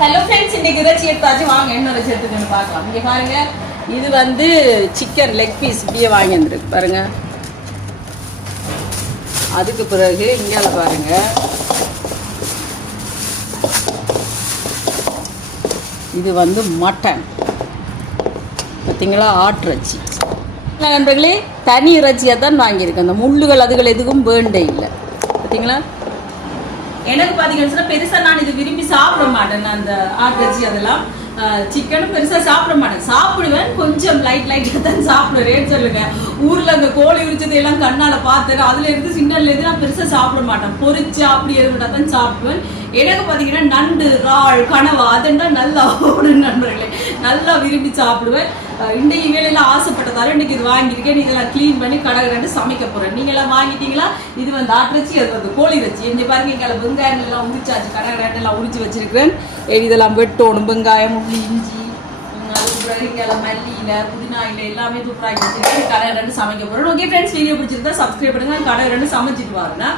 Hello friends இன்னைக்கு இறைச்சி எடுத்தாச்சு வாங்க. என்ன இறைச்சி பார்க்கலாம். இங்கே பாருங்க. இது வந்து சிக்கன் லெக் பீஸ் இப்படியே வாங்கி வந்துருக்கு. பாருங்க. அதுக்கு பிறகு இங்கே பாருங்க. இது வந்து மட்டன் பார்த்தீங்களா ஆட்டிறைச்சி நண்பர்களே? தனி இறைச்சியாக தான் வாங்கியிருக்கேன். அந்த முள்ளுகள் அதுகள் எதுவும் வேண்டே இல்லை. பார்த்தீங்களா எனக்கு பார்த்தீங்கன்னு சொன்னா பெருசா நான் இது விரும்பி சாப்பிட மாட்டேன். நான் அந்த ஆட்டிறைச்சி அதெல்லாம். சிக்கனும் பெருசா சாப்பிட மாட்டேன். சாப்பிடுவேன். கொஞ்சம் லைட் லைட்டாக தான் சாப்பிடுவேன். சொல்லுங்க. ஊர்ல அந்த கோழி உரிச்சது எல்லாம் கண்ணால பார்த்தேன் அதுல இருந்து சின்னல்ல இருந்து நான் பெருசா சாப்பிட மாட்டேன். பொறிச்சு அப்படி இருந்தா தான் சாப்பிடுவேன். எனக்கு பார்த்தீங்கன்னா நண்டு ராள் கனவா அதுன்னா நல்லா ஓடும் நண்பர்களே. நல்லா விரும்பி சாப்பிடுவேன். இன்றைய வேலையெல்லாம் ஆசைப்பட்டதால இன்னைக்கு இது வாங்கியிருக்கேன். இதெல்லாம் க்ளீன் பண்ணி கடை சமைக்க போகிறேன் நீங்களாம் எல்லாம் வாங்கிட்டீங்களா? இது வந்து ஆட்டிறச்சி அது வந்து கோழி வச்சு இங்கே பாருங்க இங்கே வெங்காயம் எல்லாம் உரிச்சாச்சு. கடை எல்லாம் உரிச்சு வச்சிருக்கிறேன். இதெல்லாம் வெட்டோணும். வெங்காயம் உள்ளி இஞ்சி உம், அதுக்கு இங்கே மல்லி இலை புதினா இலை எல்லாமே சூப்பராக வச்சிருக்கேன். கடை ரெண்டு சமைக்க போறேன். ஓகே ஃப்ரெண்ட்ஸ் வீடியோ பிடிச்சிருந்தா சப்ஸ்கிரைப் பண்ணுங்க. கடை ரெண்டு சமைச்சிட்டு வாருன்னா